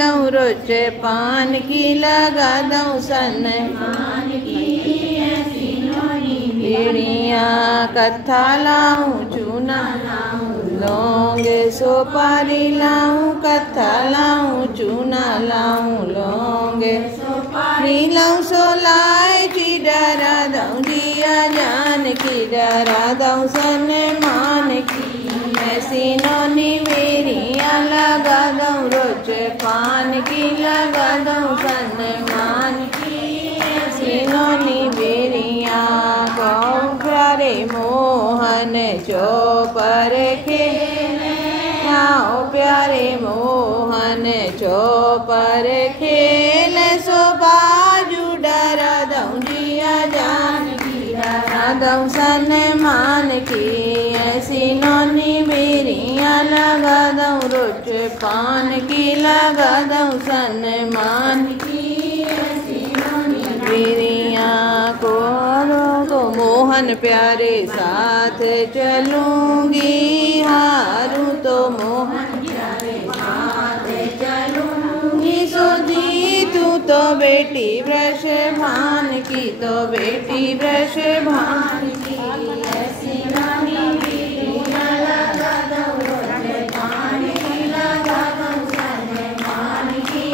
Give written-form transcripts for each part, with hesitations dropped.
दऊं रोज पान की लगा दऊं सन बीड़ियाँ कत्था लाऊं चूना लौंग सुपारी लाऊं कत्था लाऊं चूना लाऊं लौंग सुपारी लाऊं सोलाए की डरा दऊं दिया जान की डरा दऊं सन मान की ऐसी नौनी बेरियाँ लगा दऊं रोज पान की लगा दऊं सन मान की ऐसी नौनी बेरियाँ कौन प्यारे मोहन चौपर खेले आओ प्यारे मोहन चौपर खेले सो बाजू डरा दऊं दिया जान की डरा दऊं सन मान की ऐसी नौनी बेरियाँ लगा दऊं रोज पान की लगा दऊं सन मान की ऐसी नौनी बेरियाँ को मोहन प्यारे साथ चलूंगी हारूं तो मोहन प्यारे साथ चलूंगी सोजी तू तो बेटी वृष भान की तो बेटी वृष भान की ऐसी नौनी बेरियाँ लगा दऊं रोज पान की लगा दऊं सन मान की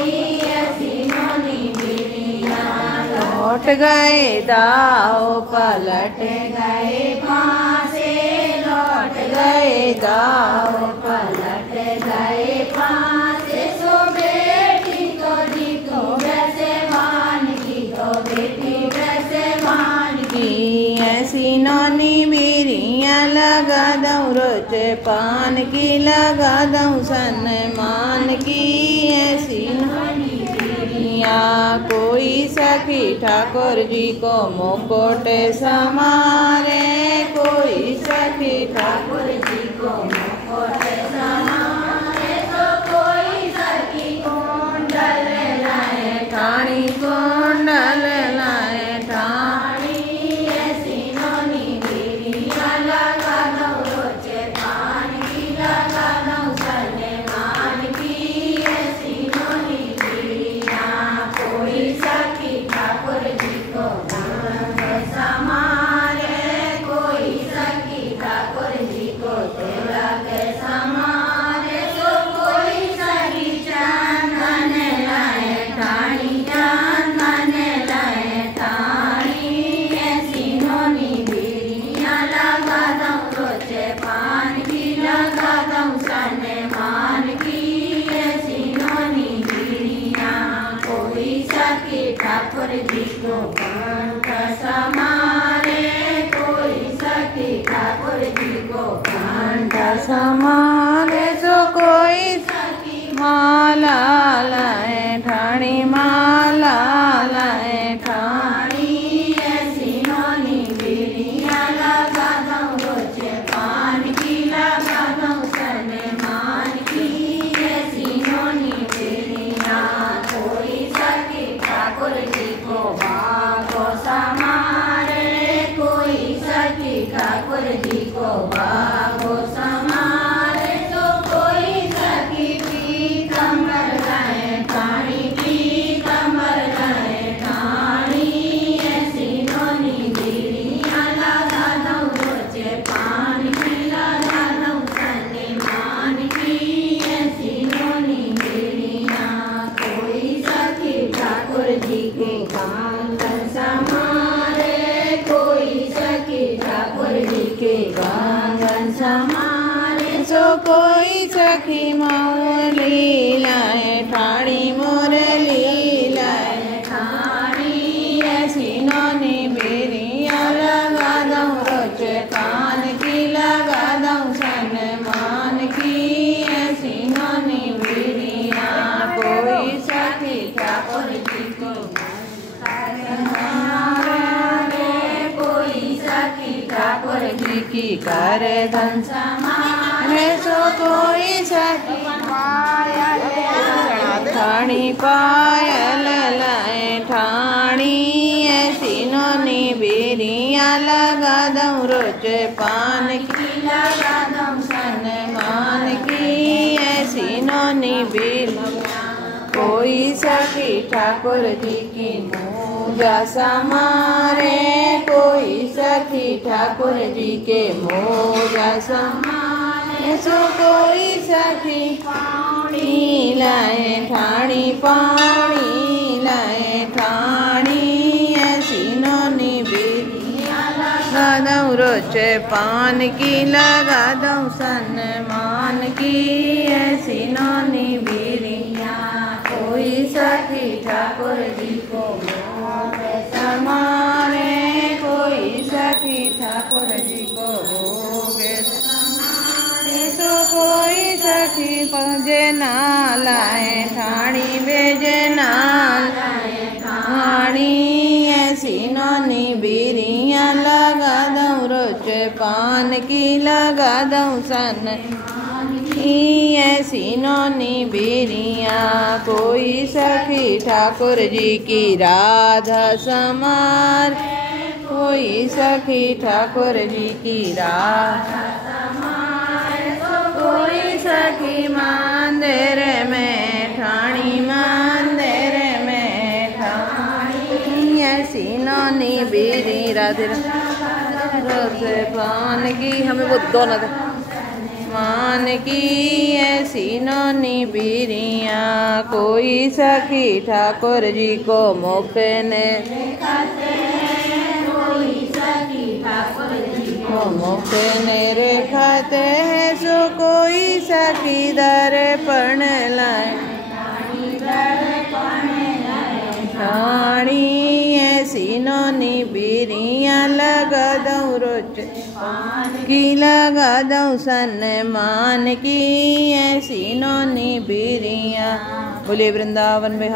ऐसी नौनी बेरियाँ लौट गए दाव पलट गए फांसे लौट गए दाव पलट गए फांसे सो बेटी को जी को वैसे मान की तो बेटी वैसे मान की ऐसी नौनी बेरियाँ लगा दऊं रोज पान की लगा दऊं सन मान की ऐसी नौनी कोई सखी ठाकुर जी को मुकुट समारे कोई सखी ठाकुर जी को मुकुट समारे तो कोई सखी कुंडल लाए ठाणी कुंडल लाए ठाणी ऐसी नौनी बेरियाँ लगा दऊं रोज पान की लगा दऊं सन मान की ऐसी नौनी बेरियाँ कोई सखी ठाकुर जी को मुकुट समारे कोई सखी ठाकुर जी को तिलक समारे तो कोई सखी चंदन लाए ठाणी चंदन लाए ठाणी ऐसी नौनी बेरियाँ लगा दऊं रोज पान की लगा दऊं सन मान की ऐसी नौनी बेरियाँ कोई सखी ठाकुर जी को कंठ समारे कोई सखी ठाकुर जी को कंठ समारे सो कोई सखी माला लाए ठाणी माला लाए ठाणी ऐसी नौनी बेरियाँ लगा दऊं रोज पान की लगा दऊं सन मान की ऐसी नौनी बेरियाँ कोई सखी ठाकुर जी को बागो समारे कोई सखी ठाकुर जी को बागो समारे तो कोई सखी पीतम्बर लाए ठाणी पीतम्बर लाए ठाणी ऐसी नौनी बेरियाँ लगा दऊं रोज पान की लगा दऊं सन मान की ऐसी नौनी बेरियाँ कोई सखी ठाकुर जी के कंगन समारे कोई सखी ठाकुर जी के कंगन समारे सो कोई सखी मुरली लाए ठाणी मुरली लाए ठाणी ऐसी नौनी बेरियाँ लगा दऊं रोज कान की लगा दऊं सन मान की ऐसी नौनी बेरियाँ कोई सखी ठाकुर जी को कोई सखी ठाकुर जी की कर धन समारे सो कोई सखी ठाणी पायल लाए ठाणी ऐसी नौनी बेरियाँ लगा दऊं रोज पान की लगा दऊं सन मान की ऐसी नौनी बेरियाँ कोई सखी ठाकुर जी की मूजा समारे, कोई सखी ठाकुर जी के मूजा समारे। सो कोई सखी पानी लाए ठाणी, पानी लाए ठाणी, ऐसी नौनी बीरिया लगा दऊं रोज पान की, लगा दऊं सन्मान की, ऐसी नौनी बीरिया। कोई सखी ठाकुर जी को भोग समारे, कोई सखी ठाकुर जी को भोग समारे। तो कोई सखी पजे नालाए ठाणी, बेजे नालाए ठाणी, ऐसी नौनी बीरिया लगा दऊं रोज पान की, लगा दऊं सन ऐसी नौनी बीरिया। कोई सखी ठाकुर जी की राधा समार, कोई सखी ठाकुर जी की राधा समार। कोई सखी मंदिर में ठाणी, मंदिर में ठाणी, ऐसी नौनी बीरी राधे रस पान की। हमें वो दोनों मान की, ऐसी नौनी बीरिया। कोई सखी ठाकुर जी को मौके ने, कोई सखी ठाकुर जी को मौके ने रेखाते हैं। सो कोई सखी दर्पण लाए ठाणी, ऐसी नौनी बीरिया लगा दऊं रोज की, लगा दऊं सन्मान की, ऐसी नौनी बीरिया। बोले वृंदावन बिहार।